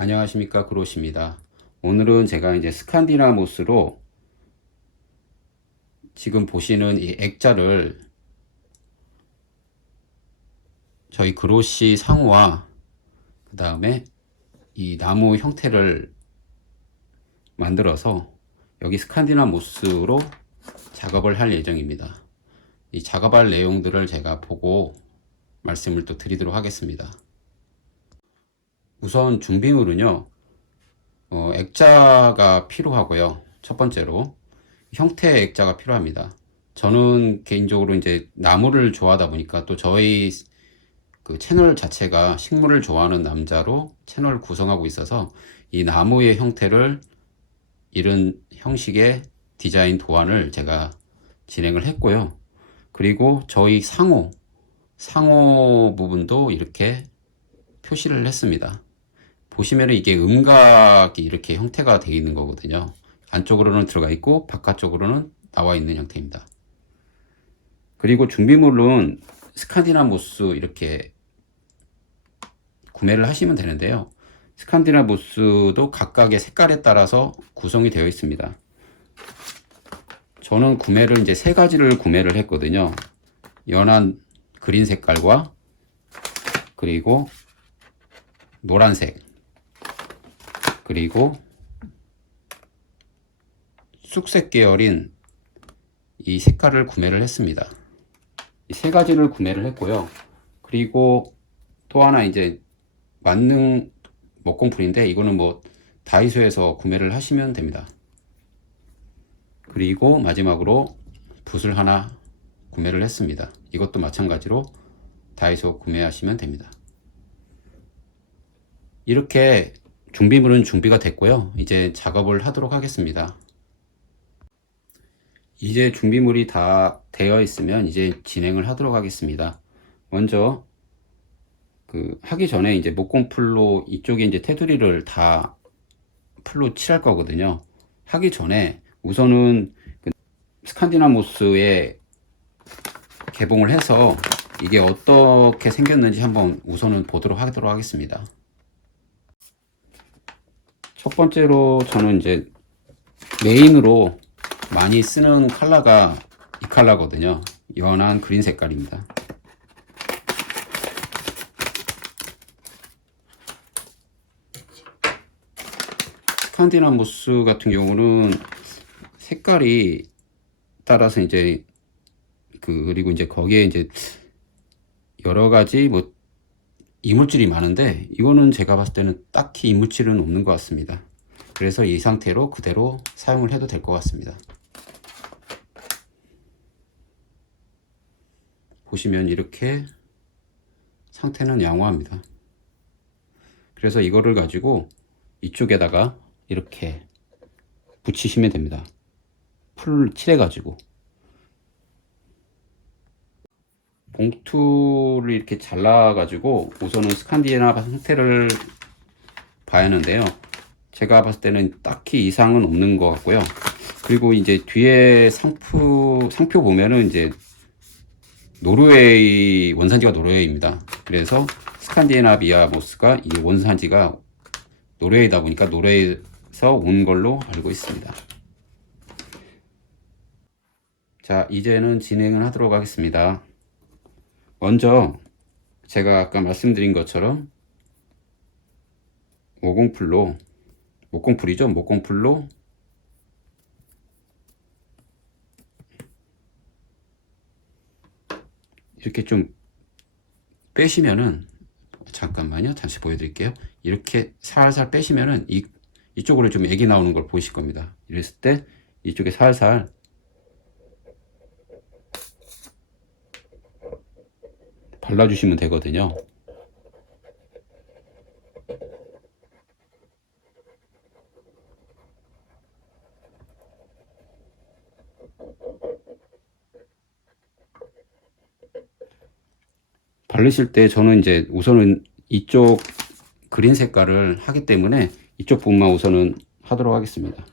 안녕하십니까, 그로시입니다. 오늘은 제가 이제 스칸디나모스로 지금 보시는 이 액자를 저희 그로시 상호와 그 다음에 이 나무 형태를 만들어서 여기 스칸디나모스로 작업을 할 예정입니다. 이 작업할 내용들을 제가 보고 말씀을 또 드리도록 하겠습니다. 우선 준비물은요, 액자가 필요하고요. 첫 번째로 형태의 액자가 필요합니다. 저는 개인적으로 이제 나무를 좋아하다 보니까 또 저희 그 채널 자체가 식물을 좋아하는 남자로 채널을 구성하고 있어서 이 나무의 형태를 이런 형식의 디자인 도안을 제가 진행을 했고요. 그리고 저희 상호 부분도 이렇게 표시를 했습니다. 보시면 이게 음각이 이렇게 형태가 되어 있는 거거든요. 안쪽으로는 들어가 있고 바깥쪽으로는 나와 있는 형태입니다. 그리고 준비물은 스칸디나모스 이렇게 구매를 하시면 되는데요. 스칸디나모스도 각각의 색깔에 따라서 구성이 되어 있습니다. 저는 구매를 이제 세 가지를 구매를 했거든요. 연한 그린 색깔과 그리고 노란색 그리고 쑥색 계열인 이 색깔을 구매를 했습니다. 이 세 가지를 구매를 했고요. 그리고 또 하나 이제 만능 목공풀인데 이거는 뭐 다이소에서 구매를 하시면 됩니다. 그리고 마지막으로 붓을 하나 구매를 했습니다. 이것도 마찬가지로 다이소 구매하시면 됩니다. 이렇게 준비물은 준비가 됐고요. 이제 작업을 하도록 하겠습니다. 이제 준비물이 다 되어 있으면 이제 진행을 하도록 하겠습니다. 먼저 하기 전에 이제 목공풀로 이쪽에 이제 테두리를 다 풀로 칠할 거거든요. 하기 전에 우선은 스칸디나모스에 개봉을 해서 이게 어떻게 생겼는지 한번 우선은 보도록 하겠습니다. 첫 번째로 저는 이제 메인으로 많이 쓰는 컬러가 이 컬러거든요. 연한 그린 색깔입니다. 스칸디나모스 같은 경우는 색깔이 따라서 이제 그리고 이제 거기에 이제 여러 가지 뭐 이물질이 많은데 이거는 제가 봤을 때는 딱히 이물질은 없는 것 같습니다. 그래서 이 상태로 그대로 사용을 해도 될 것 같습니다. 보시면 이렇게 상태는 양호합니다. 그래서 이거를 가지고 이쪽에다가 이렇게 붙이시면 됩니다. 풀 칠해 가지고 봉투를 이렇게 잘라 가지고 우선은 스칸디나바 상태를 봐야 하는데요. 제가 봤을 때는 딱히 이상은 없는 것 같고요. 그리고 이제 뒤에 상표 보면은 이제 노르웨이, 원산지가 노르웨이입니다. 그래서 스칸디나비아 모스가 이 원산지가 노르웨이다 보니까 노르웨이에서 온 걸로 알고 있습니다. 자, 이제는 진행을 하도록 하겠습니다. 먼저 제가 아까 말씀드린 것처럼 목공풀이죠. 목공풀로 이렇게 좀 빼시면은, 잠깐만요. 다시 보여드릴게요. 이렇게 살살 빼시면은 이쪽으로 좀 액이 나오는 걸 보실 겁니다. 이랬을 때 이쪽에 살살 발라주시면 되거든요. 바르실 때 저는 이제 우선은 이쪽 그린 색깔을 하기 때문에 이쪽 부분만 우선은 하도록 하겠습니다.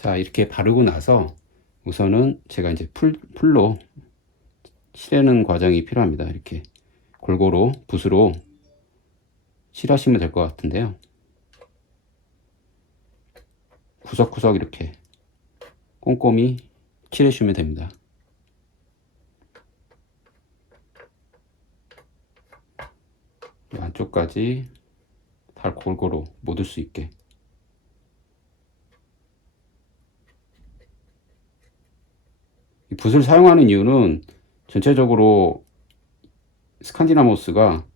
자, 이렇게 바르고 나서 우선은 제가 이제 풀로 칠하는 과정이 필요합니다. 이렇게 골고루 붓으로 칠하시면 될 것 같은데요. 구석구석 이렇게 꼼꼼히 칠해주시면 됩니다. 안쪽까지 다 골고루 묻을 수 있게. 이 붓을 사용하는 이유는 전체적으로 스칸디나모스가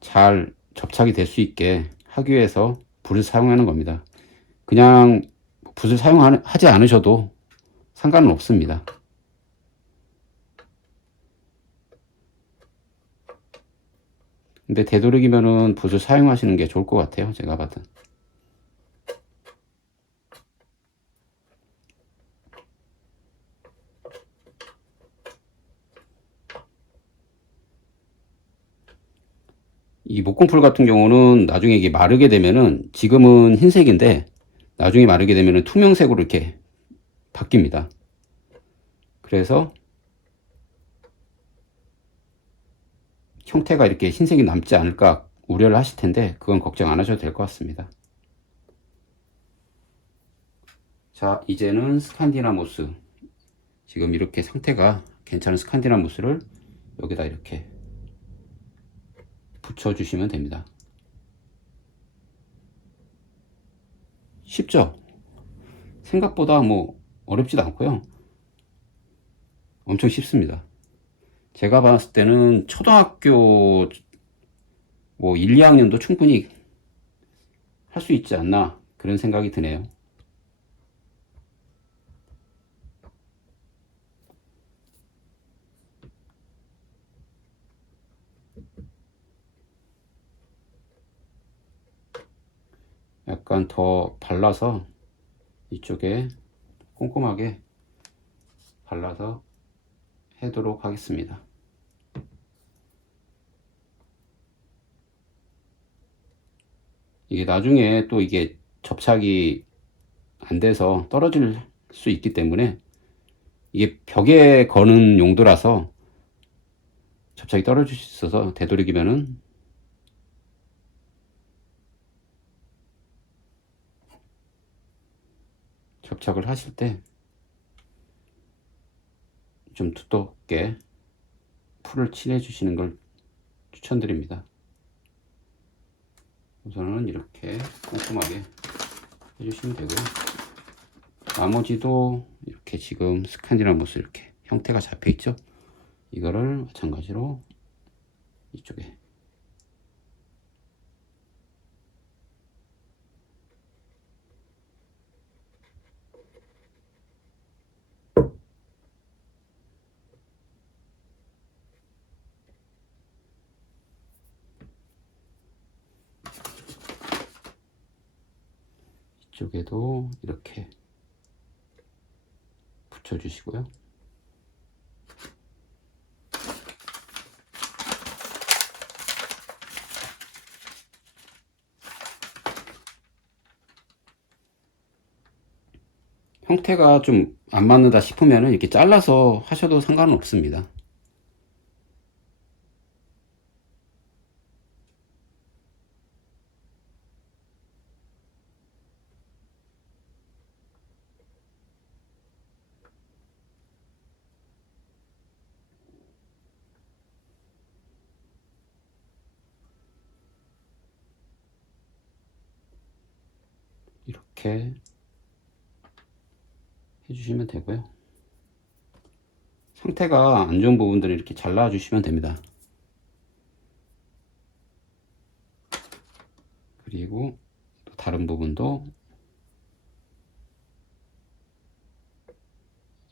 잘 접착이 될 수 있게 하기 위해서 붓을 사용하는 겁니다. 그냥 붓을 사용하지 않으셔도 상관은 없습니다. 근데 되도록이면은 붓을 사용하시는 게 좋을 것 같아요. 제가 봐도. 이 목공풀 같은 경우는 나중에 이게 마르게 되면은, 지금은 흰색인데 나중에 마르게 되면은 투명색으로 이렇게 바뀝니다. 그래서 형태가 이렇게 흰색이 남지 않을까 우려를 하실 텐데 그건 걱정 안 하셔도 될 것 같습니다. 자, 이제는 스칸디나모스, 지금 이렇게 상태가 괜찮은 스칸디나모스를 여기다 이렇게 붙여주시면 됩니다. 쉽죠? 생각보다 뭐 어렵지도 않고요. 엄청 쉽습니다. 제가 봤을 때는 초등학교 뭐 1, 2학년도 충분히 할 수 있지 않나 그런 생각이 드네요. 약간 더 발라서 이쪽에 꼼꼼하게 발라서 해도록 하겠습니다. 이게 나중에 또 이게 접착이 안 돼서 떨어질 수 있기 때문에, 이게 벽에 거는 용도라서 접착이 떨어질 수 있어서 되도록이면은 접착을 하실 때 좀 두껍게 풀을 칠해 주시는 걸 추천드립니다. 우선은 이렇게 꼼꼼하게 해주시면 되고요. 나머지도 이렇게 지금 스칸디나모스 이렇게 형태가 잡혀 있죠. 이거를 마찬가지로 이쪽에 이쪽에도 이렇게 붙여주시고요. 형태가 좀 안 맞는다 싶으면 이렇게 잘라서 하셔도 상관은 없습니다. 이렇게 해주시면 되고요. 상태가 안 좋은 부분들은 이렇게 잘라 주시면 됩니다. 그리고 또 다른 부분도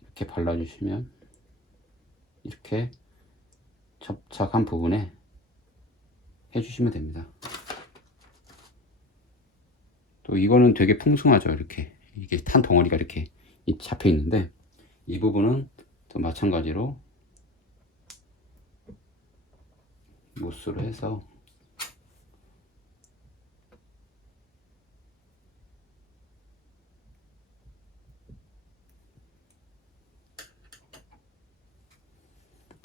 이렇게 발라주시면 이렇게 접착한 부분에 해주시면 됩니다. 또 이거는 되게 풍성하죠. 이렇게 이게 탄 덩어리가 이렇게 잡혀 있는데, 이 부분은 또 마찬가지로 무스로 해서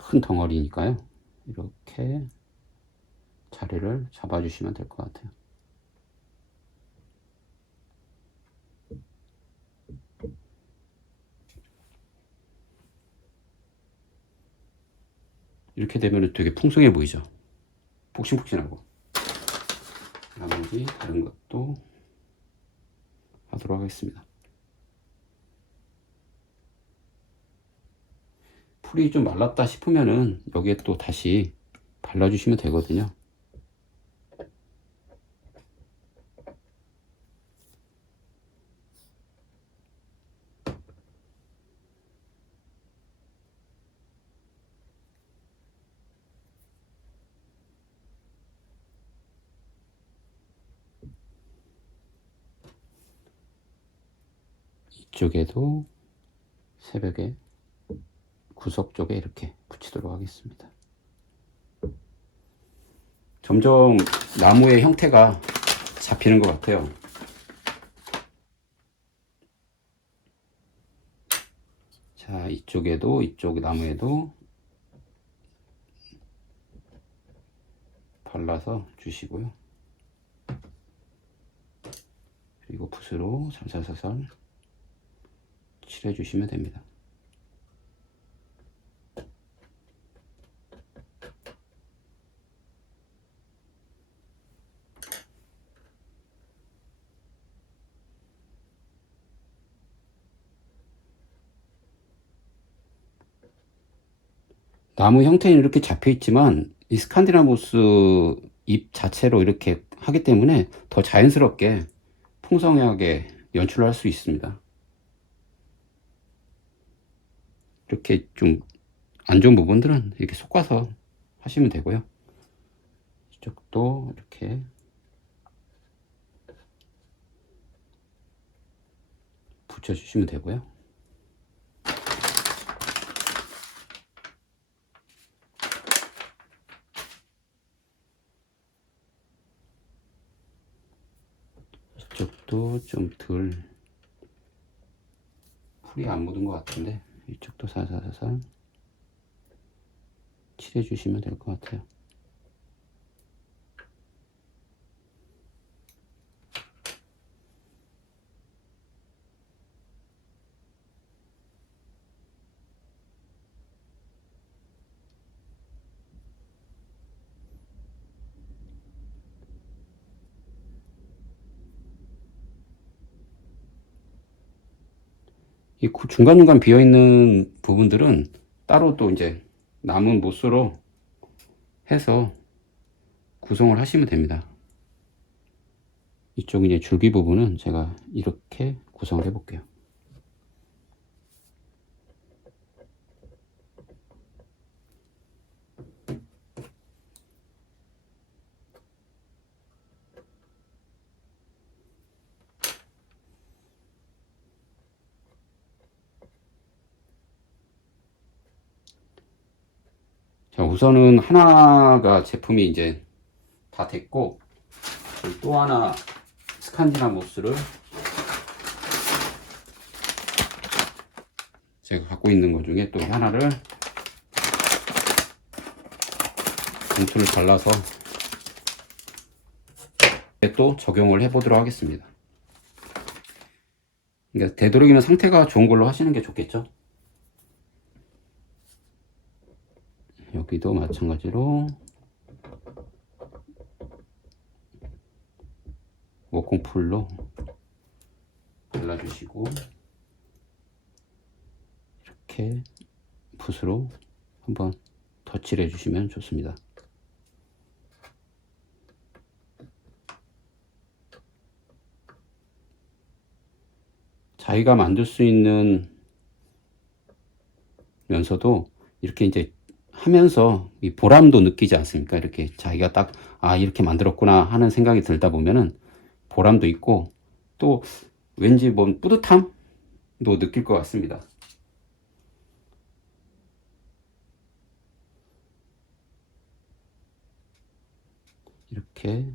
큰 덩어리니까요. 이렇게 자리를 잡아주시면 될 것 같아요. 이렇게 되면 되게 풍성해 보이죠. 폭신폭신하고. 나머지 다른 것도 하도록 하겠습니다. 풀이 좀 말랐다 싶으면은 여기에 또 다시 발라주시면 되거든요. 이쪽에도 새벽에 구석 쪽에 이렇게 붙이도록 하겠습니다. 점점 나무의 형태가 잡히는 것 같아요. 자, 이쪽에도, 이쪽 나무에도 발라서 주시고요. 그리고 붓으로 살살살살 칠해 주시면 됩니다. 나무 형태는 이렇게 잡혀 있지만 이 스칸디나무스 잎 자체로 이렇게 하기 때문에 더 자연스럽게 풍성하게 연출을 할 수 있습니다. 이렇게 좀 안 좋은 부분들은 이렇게 솎아서 하시면 되고요. 이쪽도 이렇게 붙여주시면 되고요. 이쪽도 좀 덜 풀이 안 묻은 것 같은데 이쪽도 살살살살 칠해 주시면 될 것 같아요. 이 중간중간 비어있는 부분들은 따로 또 이제 남은 못으로 해서 구성을 하시면 됩니다. 이쪽 이제 줄기 부분은 제가 이렇게 구성을 해 볼게요. 자, 우선은 하나가 제품이 이제 다 됐고 또 하나 스칸디나모스를 제가 갖고 있는 것 중에 또 하나를 봉투를 발라서 또 적용을 해 보도록 하겠습니다. 그러니까 되도록이면 상태가 좋은 걸로 하시는 게 좋겠죠. 여기도 마찬가지로 워콩풀로 발라주시고 이렇게 붓으로 한번 덧칠해 주시면 좋습니다. 자기가 만들 수 있는 면서도 이렇게 이제 하면서 이 보람도 느끼지 않습니까? 이렇게 자기가 딱, 아, 이렇게 만들었구나 하는 생각이 들다 보면은 보람도 있고 또 왠지 뭐 뿌듯함도 느낄 것 같습니다. 이렇게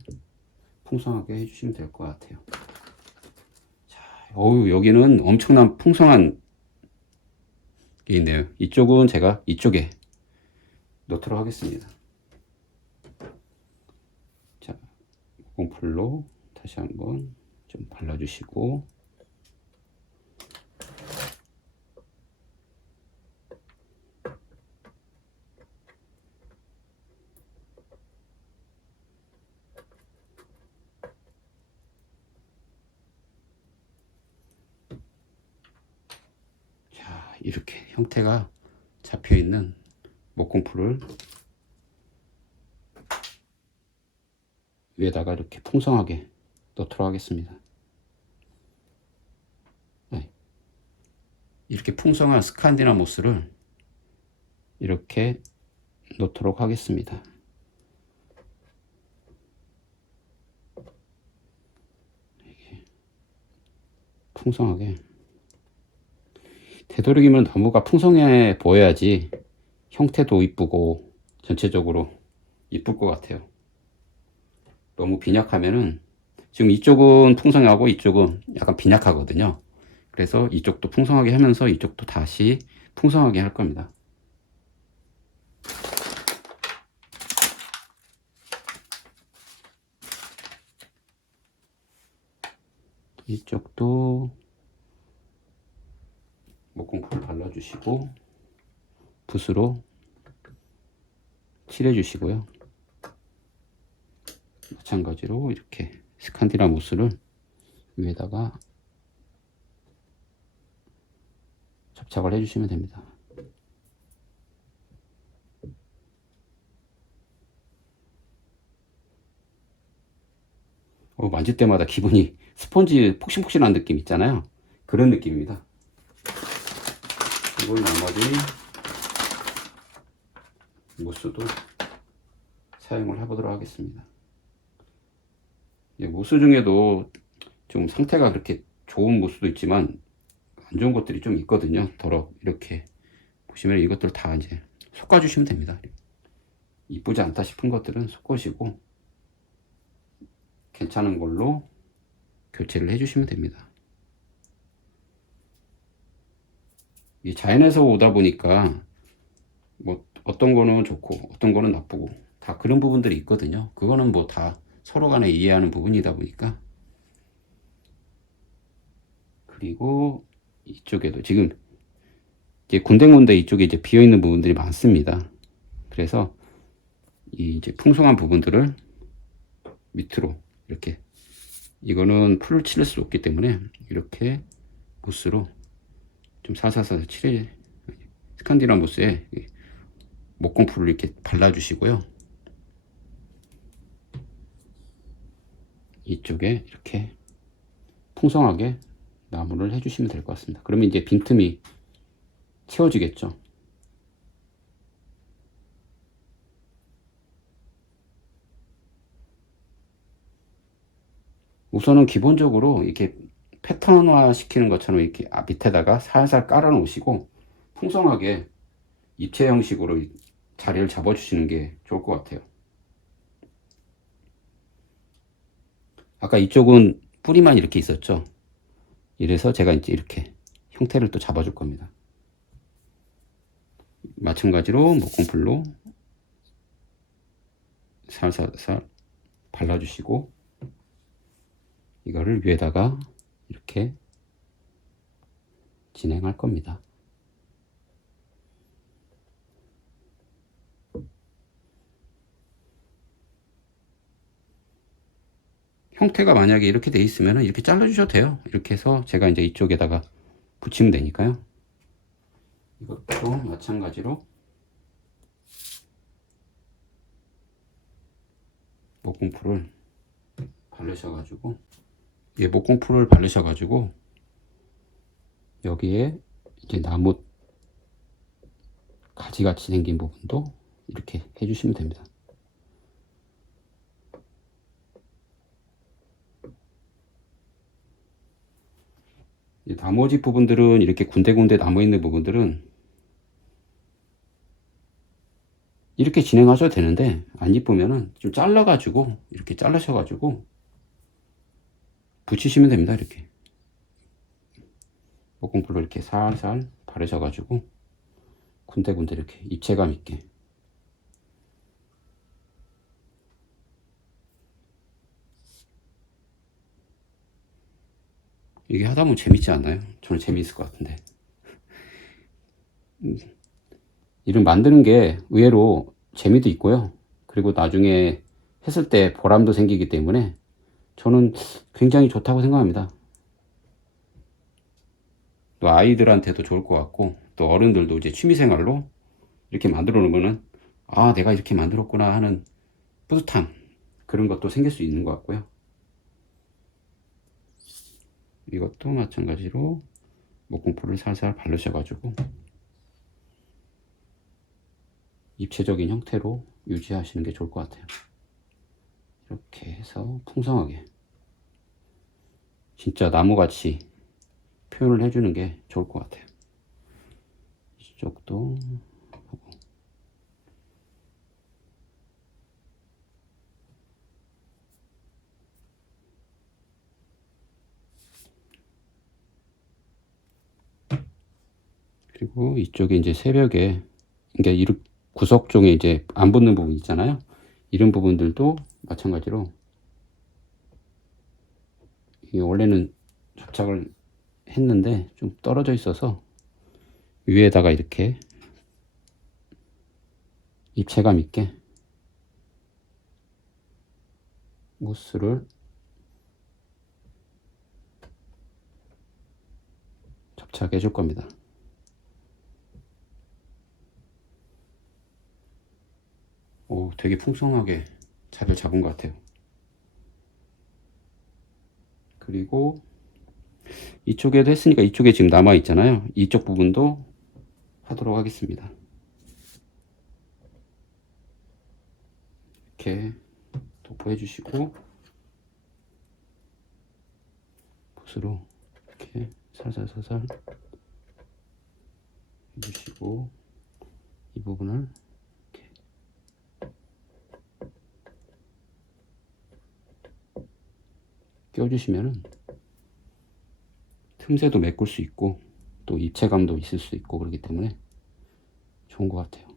풍성하게 해주시면 될 것 같아요. 자, 어우, 여기는 엄청난 풍성한 게 있네요. 이쪽은 제가 이쪽에 넣도록 하겠습니다. 자, 모공풀로 다시 한번 좀 발라주시고, 자, 이렇게 형태가 잡혀 있는 목공풀을 위에다가 이렇게 풍성하게 넣도록 하겠습니다. 네. 이렇게 풍성한 스칸디나모스를 이렇게 넣도록 하겠습니다. 이렇게 풍성하게. 되도록이면 나무가 풍성해 보여야지 형태도 이쁘고 전체적으로 이쁠 것 같아요. 너무 빈약하면은, 지금 이쪽은 풍성하고 이쪽은 약간 빈약하거든요. 그래서 이쪽도 풍성하게 하면서 이쪽도 다시 풍성하게 할 겁니다. 이쪽도 목공풀 발라주시고 붓으로 칠해주시고요. 마찬가지로 이렇게 스칸디나모스를 위에다가 접착을 해주시면 됩니다. 만질 때마다 기분이 스펀지 폭신폭신한 느낌 있잖아요. 그런 느낌입니다. 이걸 나머지 무스도 사용을 해보도록 하겠습니다. 무스 중에도 좀 상태가 그렇게 좋은 무스도 있지만 안 좋은 것들이 좀 있거든요. 더러 이렇게 보시면 이것들 다 이제 섞어주시면 됩니다. 이쁘지 않다 싶은 것들은 섞으시고 괜찮은 걸로 교체를 해주시면 됩니다. 이 자연에서 오다 보니까 뭐 어떤 거는 좋고 어떤 거는 나쁘고 다 그런 부분들이 있거든요. 그거는 뭐 다 서로 간에 이해하는 부분이다 보니까. 그리고 이쪽에도 지금 이제 군데군데 이쪽에 이제 비어 있는 부분들이 많습니다. 그래서 이 이제 풍성한 부분들을 밑으로 이렇게, 이거는 풀을 칠 수 없기 때문에 이렇게 무스로 좀 살살살 칠해, 스칸디나모스에 목공풀을 이렇게 발라주시고요. 이쪽에 이렇게 풍성하게 나무를 해주시면 될 것 같습니다. 그러면 이제 빈틈이 채워지겠죠. 우선은 기본적으로 이렇게 패턴화 시키는 것처럼 이렇게 밑에다가 살살 깔아 놓으시고 풍성하게 입체 형식으로 자리를 잡아 주시는 게 좋을 것 같아요. 아까 이쪽은 뿌리만 이렇게 있었죠. 이래서 제가 이제 이렇게 형태를 또 잡아 줄 겁니다. 마찬가지로 목공풀로 살살살 발라주시고 이거를 위에다가 이렇게 진행할 겁니다. 형태가 만약에 이렇게 돼 있으면 이렇게 잘라 주셔도 돼요. 이렇게 해서 제가 이제 이쪽에다가 붙이면 되니까요. 이것도 마찬가지로 목공풀을 바르셔가지고, 목공풀을 바르셔가지고 여기에 이제 나무 가지같이 생긴 부분도 이렇게 해주시면 됩니다. 나머지 부분들은 이렇게 군데군데 남아있는 부분들은 이렇게 진행하셔도 되는데 안 이쁘면은 좀 잘라가지고 이렇게 잘라셔가지고 붙이시면 됩니다. 이렇게 목공풀로 이렇게 살살 바르셔가지고 군데군데 이렇게 입체감 있게 이게 하다 보면 재밌지 않나요? 저는 재미있을 것 같은데. 이름 만드는 게 의외로 재미도 있고요. 그리고 나중에 했을 때 보람도 생기기 때문에 저는 굉장히 좋다고 생각합니다. 또 아이들한테도 좋을 것 같고, 또 어른들도 이제 취미생활로 이렇게 만들어 놓으면은, 아, 내가 이렇게 만들었구나 하는 뿌듯함, 그런 것도 생길 수 있는 것 같고요. 이것도 마찬가지로 목공풀을 살살 바르셔가지고 입체적인 형태로 유지하시는 게 좋을 것 같아요. 이렇게 해서 풍성하게 진짜 나무같이 표현을 해주는 게 좋을 것 같아요. 이쪽도 하고. 그리고 이쪽에 이제 새벽에, 그러니까 이렇게 구석 쪽에 이제 안 붙는 부분 있잖아요. 이런 부분들도 마찬가지로, 이게 원래는 접착을 했는데 좀 떨어져 있어서 위에다가 이렇게 입체감 있게 무스를 접착해 줄 겁니다. 오, 되게 풍성하게 자리를 잡은 것 같아요. 그리고 이쪽에도 했으니까 이쪽에 지금 남아 있잖아요. 이쪽 부분도 하도록 하겠습니다. 이렇게 도포해 주시고 붓으로 이렇게 살살살살 해주시고, 이 부분을 이렇게 껴주시면은 틈새도 메꿀 수 있고 또 입체감도 있을 수 있고 그렇기 때문에 좋은 것 같아요.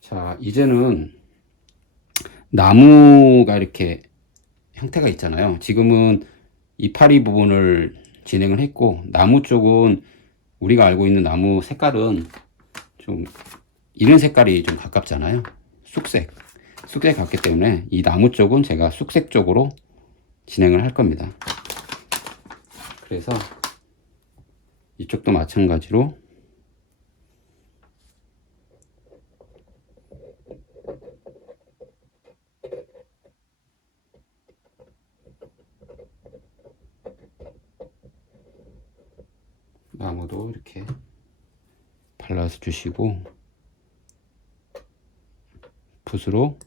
자, 이제는 나무가 이렇게 형태가 있잖아요. 지금은 이파리 부분을 진행을 했고, 나무 쪽은 우리가 알고 있는 나무 색깔은 좀 이런 색깔이 좀 가깝잖아요. 쑥색 같기 때문에 이 나무 쪽은 제가 쑥색 쪽으로 진행을 할 겁니다. 그래서 이쪽도 마찬가지로 나무도 이렇게 발라서 주시고 붓으로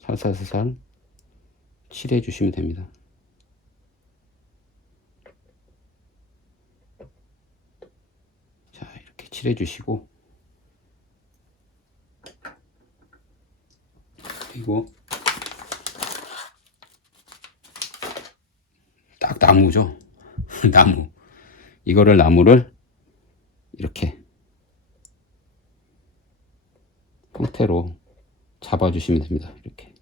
살살살살 칠해 주시면 됩니다. 자, 이렇게 칠해 주시고, 그리고 딱 나무죠. 나무를 이렇게 형태로 잡아주시면 됩니다. 이렇게.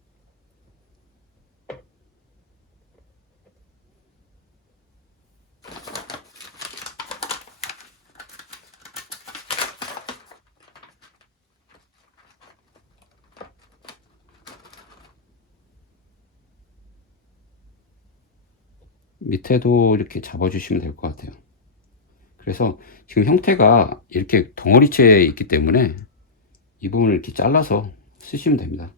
밑에도 이렇게 잡아주시면 될 것 같아요. 그래서 지금 형태가 이렇게 덩어리째 있기 때문에 이 부분을 이렇게 잘라서 쓰시면 됩니다.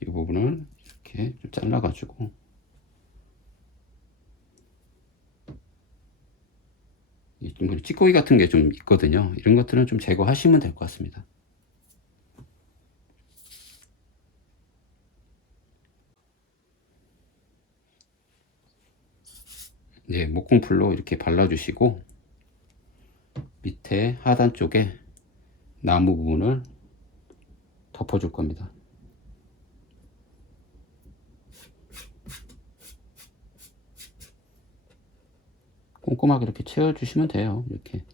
이 부분을 이렇게 좀 잘라가지고 찌꺼기 같은 게 좀 있거든요. 이런 것들은 좀 제거하시면 될 것 같습니다. 네, 목공풀로 이렇게 발라주시고 밑에 하단 쪽에 나무 부분을 덮어줄 겁니다. 꼼꼼하게 이렇게 채워주시면 돼요. 이렇게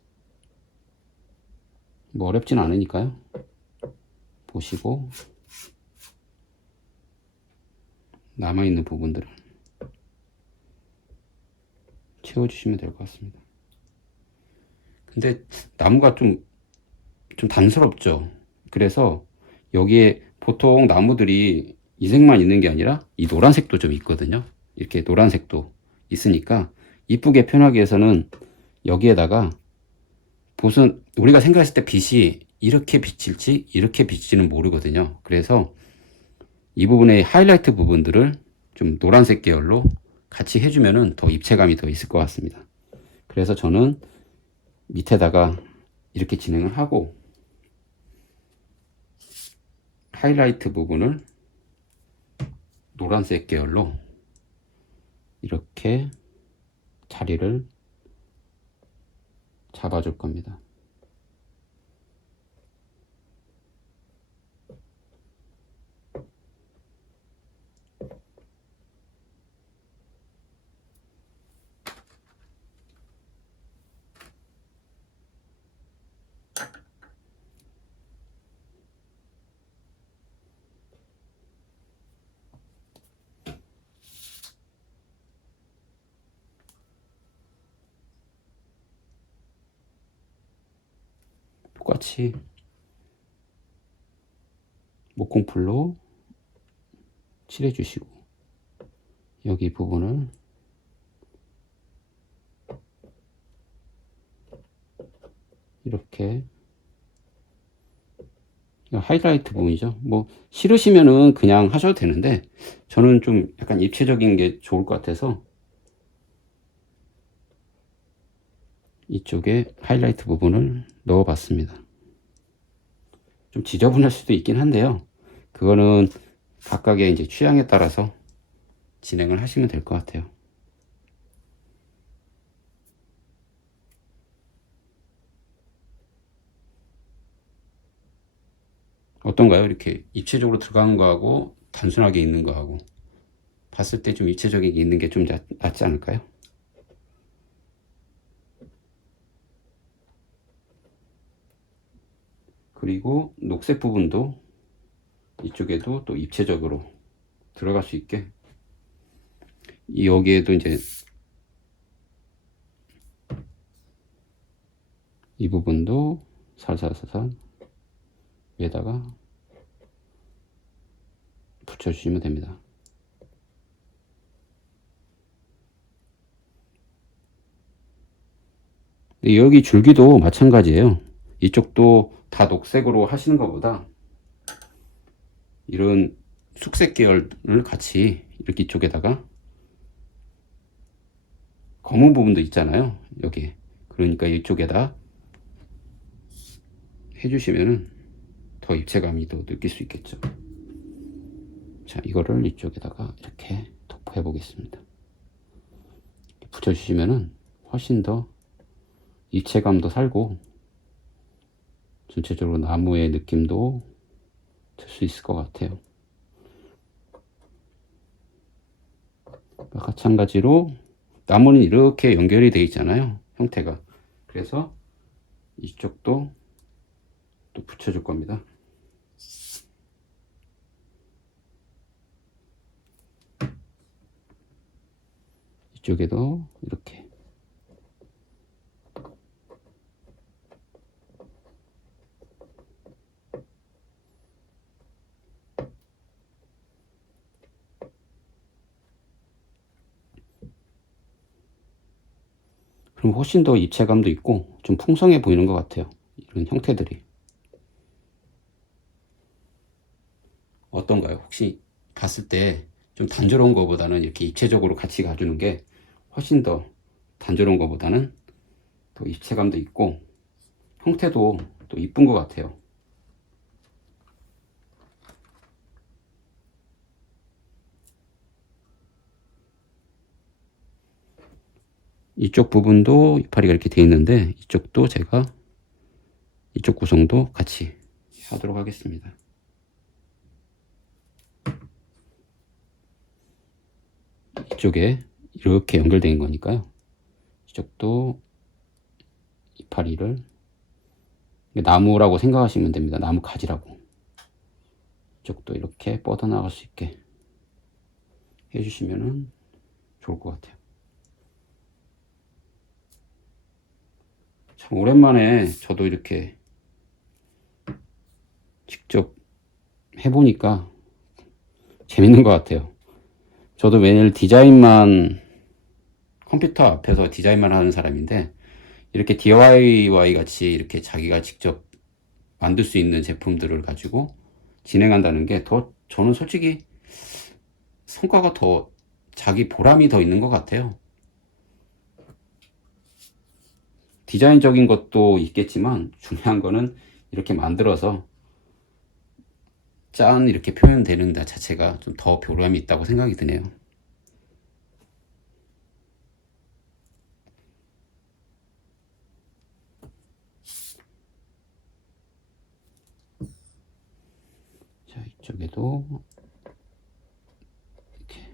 뭐 어렵진 않으니까요. 보시고 남아있는 부분들을 채워주시면 될 것 같습니다. 근데 나무가 좀 단스럽죠. 그래서 여기에 보통 나무들이 이 색만 있는 게 아니라 이 노란색도 좀 있거든요. 이렇게 노란색도 있으니까 이쁘게 표현하기 위해서는 여기에다가 보선, 우리가 생각했을 때 빛이 이렇게 비칠지 이렇게 비칠지는 모르거든요. 그래서 이 부분의 하이라이트 부분들을 좀 노란색 계열로 같이 해주면은 더 입체감이 더 있을 것 같습니다. 그래서 저는 밑에다가 이렇게 진행을 하고 하이라이트 부분을 노란색 계열로 이렇게 자리를 잡아줄 겁니다. 똑같이 목공풀로 칠해 주시고 여기 부분을 이렇게 하이라이트 부분이죠. 뭐 싫으시면은 그냥 하셔도 되는데 저는 좀 약간 입체적인 게 좋을 것 같아서 이쪽에 하이라이트 부분을 넣어 봤습니다. 좀 지저분할 수도 있긴 한데요. 그거는 각각의 이제 취향에 따라서 진행을 하시면 될 것 같아요. 어떤가요? 이렇게 입체적으로 들어가는 거하고 단순하게 있는 거하고 봤을 때 좀 입체적인 게 있는 게 좀 낫지 않을까요? 그리고 녹색 부분도 이쪽에도 또 입체적으로 들어갈 수 있게 여기에도 이제 이 부분도 살살살살 위에다가 붙여주시면 됩니다. 여기 줄기도 마찬가지예요. 이쪽도 다 녹색으로 하시는 것보다 이런 숙색 계열을 같이 이렇게 이쪽에다가 검은 부분도 있잖아요. 여기. 그러니까 이쪽에다 해주시면은 더 입체감이 더 느낄 수 있겠죠. 자, 이거를 이쪽에다가 이렇게 도포해 보겠습니다. 붙여주시면은 훨씬 더 입체감도 살고 전체적으로 나무의 느낌도 들 수 있을 것 같아요. 마찬가지로 나무는 이렇게 연결이 되어 있잖아요. 형태가. 그래서 이쪽도 또 붙여줄 겁니다. 이쪽에도 이렇게 그럼 훨씬 더 입체감도 있고 좀 풍성해 보이는 것 같아요. 이런 형태들이. 어떤가요? 혹시 봤을 때 좀 단조로운 것보다는 이렇게 입체적으로 같이 가주는 게 훨씬 더 단조로운 것보다는 더 입체감도 있고 형태도 또 이쁜 것 같아요. 이쪽 부분도 이파리가 이렇게 되어 있는데 이쪽도 제가 이쪽 구성도 같이 하도록 하겠습니다. 이쪽에 이렇게 연결되어 있는 거니까요. 이쪽도 이파리를 나무라고 생각하시면 됩니다. 나무 가지라고. 이쪽도 이렇게 뻗어나갈 수 있게 해주시면은 좋을 것 같아요. 참 오랜만에 저도 이렇게 직접 해보니까 재밌는 것 같아요. 저도 매일 디자인만, 컴퓨터 앞에서 디자인만 하는 사람인데, 이렇게 DIY 같이 이렇게 자기가 직접 만들 수 있는 제품들을 가지고 진행한다는 게 저는 솔직히 성과가 자기 보람이 더 있는 것 같아요. 디자인적인 것도 있겠지만 중요한 거는 이렇게 만들어서 짠 이렇게 표현되는 것 자체가 좀 더 보람이 있다고 생각이 드네요. 자, 이쪽에도 이렇게.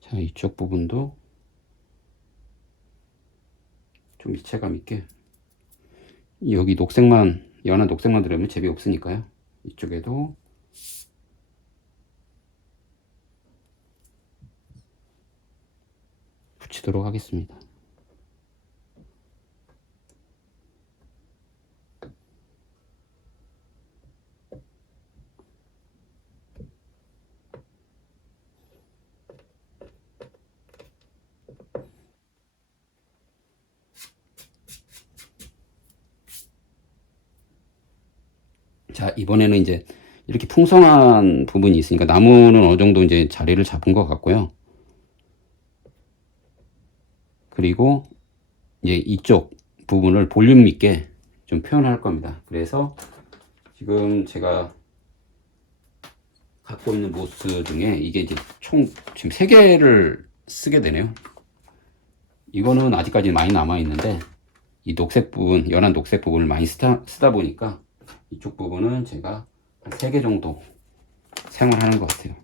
자, 이쪽 부분도 좀 입체감 있게, 여기 연한 녹색만 들으면 재미없으니까요. 이쪽에도 붙이도록 하겠습니다. 자, 이번에는 이제 이렇게 풍성한 부분이 있으니까 나무는 어느 정도 이제 자리를 잡은 것 같고요. 그리고 이제 이쪽 부분을 볼륨 있게 좀 표현할 겁니다. 그래서 지금 제가 갖고 있는 모스 중에 이게 이제 총 지금 3개를 쓰게 되네요. 이거는 아직까지 많이 남아 있는데 이 녹색 부분, 연한 녹색 부분을 많이 쓰다 보니까 이쪽 부분은 제가 한 3개 정도 사용을 하는 것 같아요.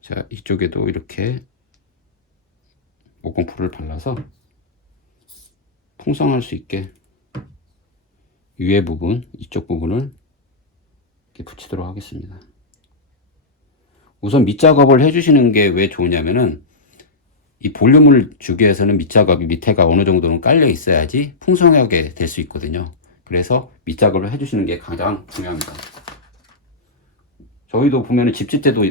자, 이쪽에도 이렇게 목공풀을 발라서 풍성할 수 있게 위에 부분, 이쪽 부분을 이렇게 붙이도록 하겠습니다. 우선 밑작업을 해주시는 게 왜 좋으냐면은 이 볼륨을 주기 위해서는 밑작업이 밑에가 어느 정도는 깔려 있어야지 풍성하게 될 수 있거든요. 그래서 밑작업을 해주시는 게 가장 중요합니다. 저희도 보면은 집질 때도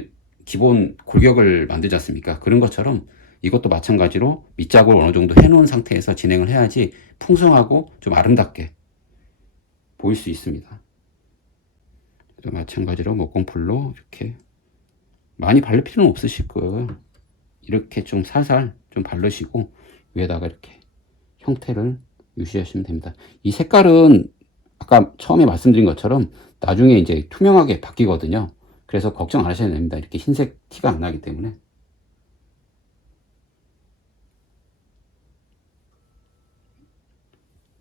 기본 골격을 만들지 않습니까? 그런 것처럼 이것도 마찬가지로 밑작업을 어느 정도 해놓은 상태에서 진행을 해야지 풍성하고 좀 아름답게 보일 수 있습니다. 마찬가지로 목공풀로 이렇게 많이 바를 필요는 없으실 거예요. 이렇게 좀 살살 좀 바르시고 위에다가 이렇게 형태를 유지하시면 됩니다. 이 색깔은 아까 처음에 말씀드린 것처럼 나중에 이제 투명하게 바뀌거든요. 그래서 걱정 안 하셔도 됩니다. 이렇게 흰색 티가 안 나기 때문에.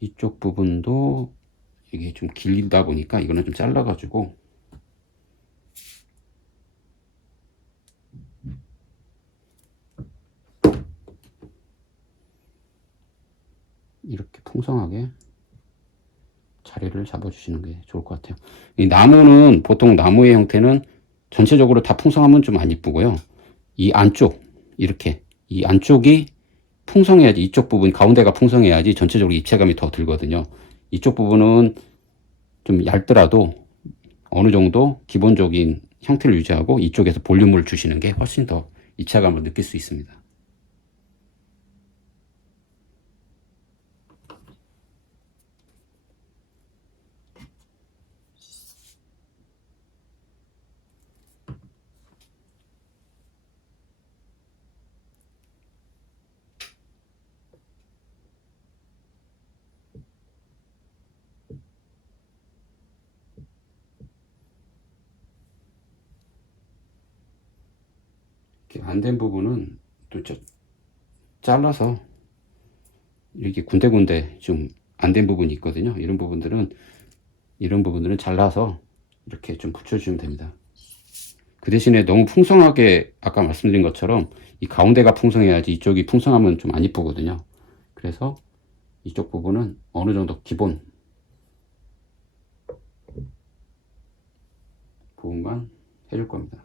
이쪽 부분도 이게 좀 길다 보니까 이거는 좀 잘라가지고 이렇게 풍성하게 자리를 잡아주시는 게 좋을 것 같아요. 이 나무는 보통 나무의 형태는 전체적으로 다 풍성하면 좀 안 이쁘고요. 이 안쪽 이렇게 이 안쪽이 풍성해야지, 이쪽 부분 가운데가 풍성해야지 전체적으로 입체감이 더 들거든요. 이쪽 부분은 좀 얇더라도 어느 정도 기본적인 형태를 유지하고 이쪽에서 볼륨을 주시는 게 훨씬 더 입체감을 느낄 수 있습니다. 안 된 부분은 또 잘라서 이렇게 군데군데 좀 안 된 부분이 있거든요. 이런 부분들은 잘라서 이렇게 좀 붙여주면 됩니다. 그 대신에 너무 풍성하게 아까 말씀드린 것처럼 이 가운데가 풍성해야지 이쪽이 풍성하면 좀 안 이쁘거든요. 그래서 이쪽 부분은 어느 정도 기본 부분만 해줄 겁니다.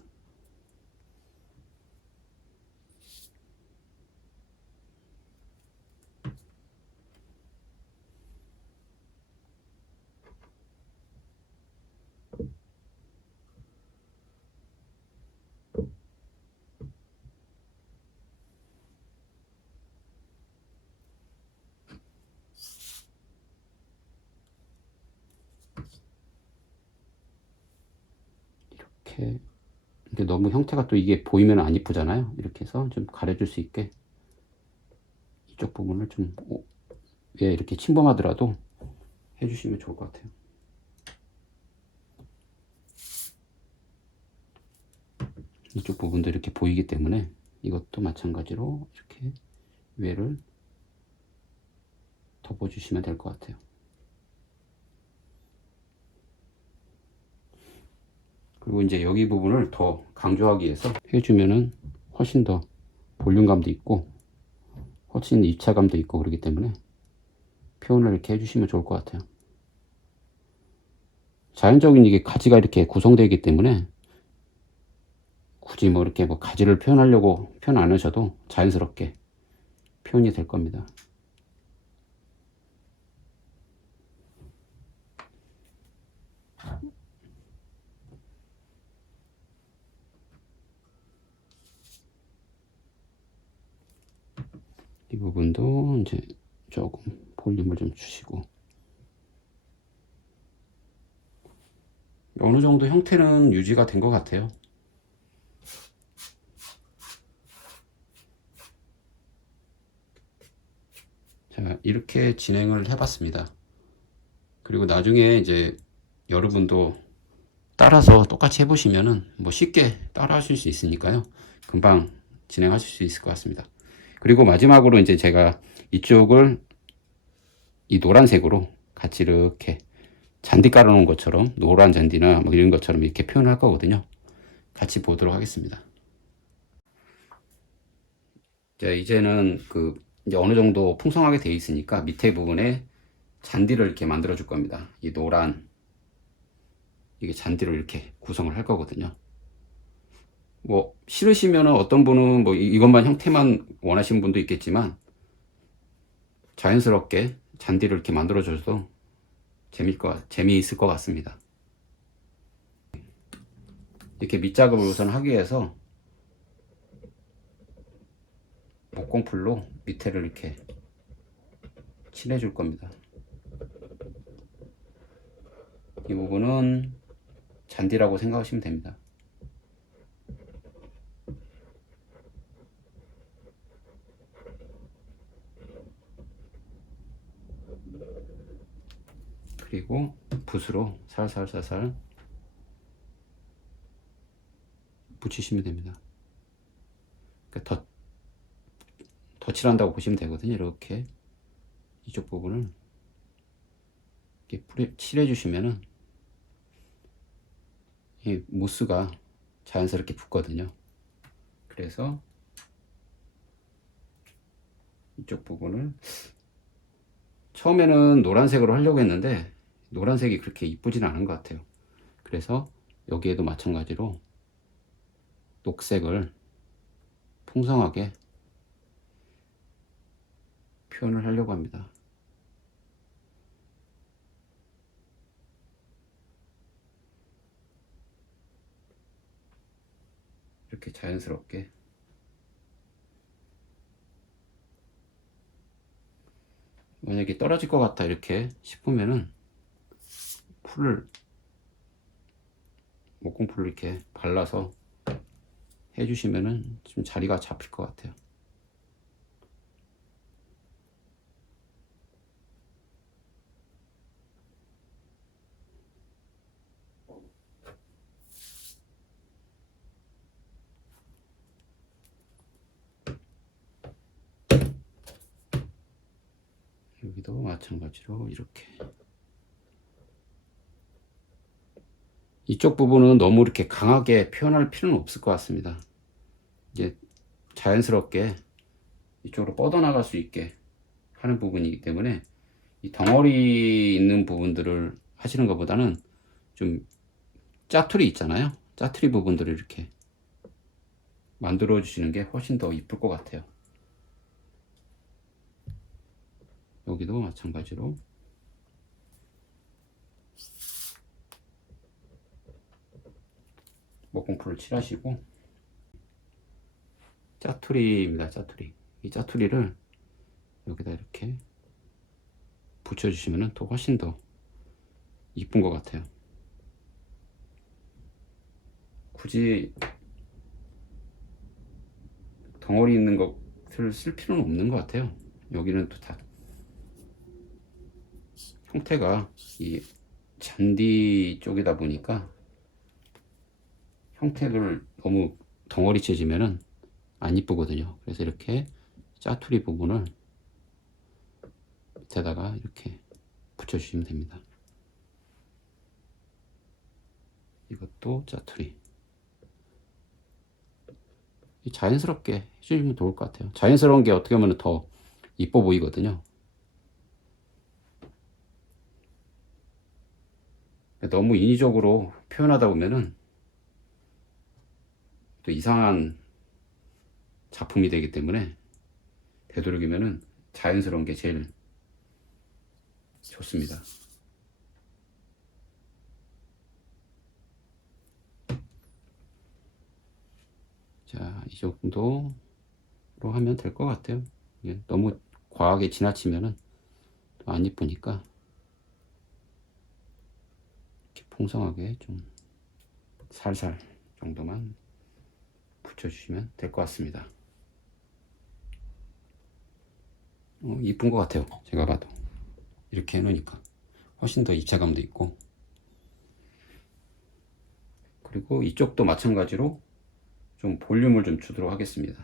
이렇게 너무 형태가 또 이게 보이면 안 이쁘잖아요. 이렇게 해서 좀 가려줄 수 있게 이쪽 부분을 좀 위에 이렇게 침범하더라도 해주시면 좋을 것 같아요. 이쪽 부분도 이렇게 보이기 때문에 이것도 마찬가지로 이렇게 위에를 덮어주시면 될 것 같아요. 그리고 이제 여기 부분을 더 강조하기 위해서 해주면은 훨씬 더 볼륨감도 있고 훨씬 입체감도 있고 그러기 때문에 표현을 이렇게 해주시면 좋을 것 같아요. 자연적인 이게 가지가 이렇게 구성되어 있기 때문에 굳이 뭐 이렇게 뭐 가지를 표현하려고 표현 안 하셔도 자연스럽게 표현이 될 겁니다. 이 부분도 이제 조금 볼륨을 좀 주시고 어느 정도 형태는 유지가 된 것 같아요. 자, 이렇게 진행을 해봤습니다. 그리고 나중에 이제 여러분도 따라서 똑같이 해보시면은 뭐 쉽게 따라 하실 수 있으니까요. 금방 진행하실 수 있을 것 같습니다. 그리고 마지막으로 이제 제가 이쪽을 이 노란색으로 같이 이렇게 잔디 깔아놓은 것처럼 노란 잔디나 뭐 이런 것처럼 이렇게 표현할 거거든요. 같이 보도록 하겠습니다. 자, 이제는 이제 어느 정도 풍성하게 되어 있으니까 밑에 부분에 잔디를 이렇게 만들어 줄 겁니다. 이 노란 이게 잔디로 이렇게 구성을 할 거거든요. 뭐 싫으시면은 어떤 분은 뭐 이것만 형태만 원하시는 분도 있겠지만 자연스럽게 잔디를 이렇게 만들어 줘도 재미있을 것 같습니다. 이렇게 밑작업을 우선 하기 위해서 목공풀로 밑에를 이렇게 칠해 줄 겁니다. 이 부분은 잔디라고 생각하시면 됩니다. 그리고 붓으로 살살살살 붙이시면 됩니다. 그러니까 덧칠한다고 보시면 되거든요. 이렇게 이쪽 부분을 이렇게 칠해 주시면은 이 무스가 자연스럽게 붙거든요. 그래서 이쪽 부분을 처음에는 노란색으로 하려고 했는데 노란색이 그렇게 이쁘진 않은 것 같아요. 그래서 여기에도 마찬가지로 녹색을 풍성하게 표현을 하려고 합니다. 이렇게 자연스럽게 만약에 떨어질 것 같다 이렇게 싶으면은 목공풀을 이렇게 발라서 해주시면은 좀 자리가 잡힐 것 같아요. 여기도 마찬가지로 이렇게. 이쪽 부분은 너무 이렇게 강하게 표현할 필요는 없을 것 같습니다. 이제 자연스럽게 이쪽으로 뻗어나갈 수 있게 하는 부분이기 때문에 이 덩어리 있는 부분들을 하시는 것보다는 좀 짜투리 있잖아요. 짜투리 부분들을 이렇게 만들어 주시는 게 훨씬 더 이쁠 것 같아요. 여기도 마찬가지로 목공풀을 칠하시고, 짜투리입니다. 짜투리. 이 짜투리를 여기다 이렇게 붙여주시면 또 훨씬 더 이쁜 것 같아요. 굳이 덩어리 있는 것을 쓸 필요는 없는 것 같아요. 여기는 또 다 형태가 이 잔디 쪽이다 보니까 형태를 너무 덩어리 채지면은 안 이쁘거든요. 그래서 이렇게 짜투리 부분을 밑에다가 이렇게 붙여주시면 됩니다. 이것도 짜투리. 자연스럽게 해주시면 좋을 것 같아요. 자연스러운 게 어떻게 보면 더 이뻐 보이거든요. 너무 인위적으로 표현하다 보면은 또 이상한 작품이 되기 때문에 되도록이면은 자연스러운 게 제일 좋습니다. 자, 이 정도로 하면 될 것 같아요. 너무 과하게 지나치면은 안 이쁘니까 이렇게 풍성하게 좀 살살 정도만 붙여주시면 될 것 같습니다. 이쁜 것 같아요. 제가 봐도 이렇게 해놓으니까 훨씬 더 입체감도 있고, 그리고 이쪽도 마찬가지로 좀 볼륨을 좀 주도록 하겠습니다.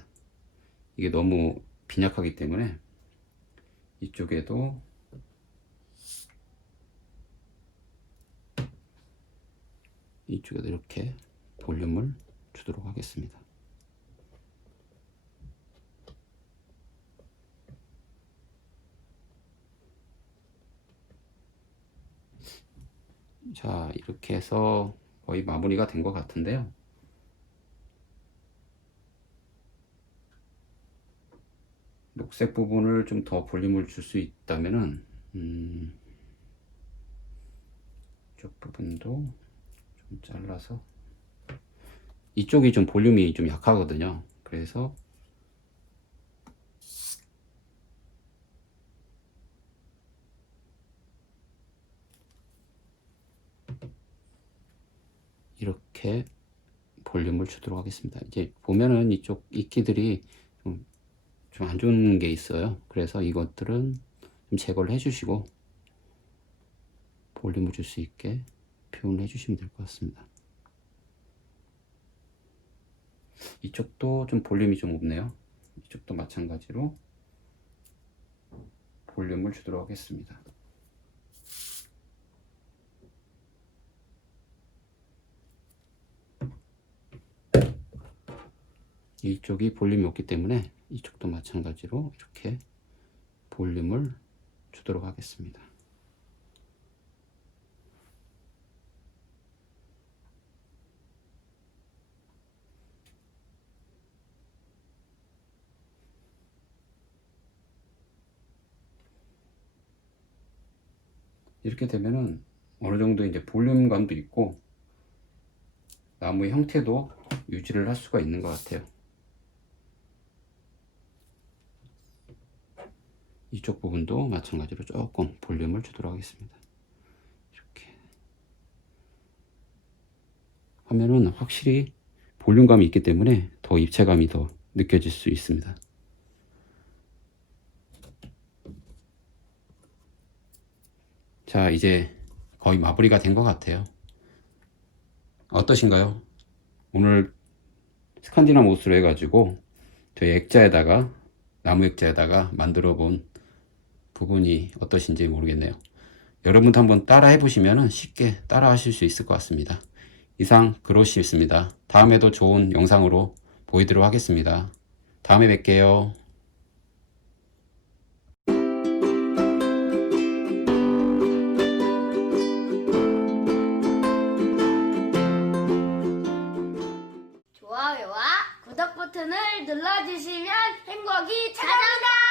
이게 너무 빈약하기 때문에 이쪽에도 이렇게 볼륨을 주도록 하겠습니다. 자, 이렇게 해서 거의 마무리가 된 것 같은데요. 녹색 부분을 좀 더 볼륨을 줄 수 있다면은 이쪽 부분도 좀 잘라서, 이쪽이 좀 볼륨이 좀 약하거든요. 그래서 이렇게 볼륨을 주도록 하겠습니다. 이제 보면은 이쪽 이끼들이 좀 안 좋은 게 있어요. 그래서 이것들은 좀 제거를 해주시고 볼륨을 줄 수 있게 표현을 해주시면 될 것 같습니다. 이쪽도 좀 볼륨이 좀 없네요. 이쪽도 마찬가지로 볼륨을 주도록 하겠습니다. 이쪽이 볼륨이 없기 때문에 이쪽도 마찬가지로 이렇게 볼륨을 주도록 하겠습니다. 이렇게 되면은 어느 정도 이제 볼륨감도 있고 나무의 형태도 유지를 할 수가 있는 것 같아요. 이쪽 부분도 마찬가지로 조금 볼륨을 주도록 하겠습니다. 이렇게 하면은 확실히 볼륨감이 있기 때문에 더 입체감이 더 느껴질 수 있습니다. 자, 이제 거의 마무리가 된 것 같아요. 어떠신가요? 오늘 스칸디나무 옷으로 해가지고 저희 액자에다가, 나무 액자에다가 만들어 본 부분이 어떠신지 모르겠네요. 여러분도 한번 따라 해보시면 쉽게 따라 하실 수 있을 것 같습니다. 이상 그로시였습니다. 다음에도 좋은 영상으로 보이도록 하겠습니다. 다음에 뵐게요. 좋아요와 구독 버튼을 눌러주시면 행복이 찾아온다.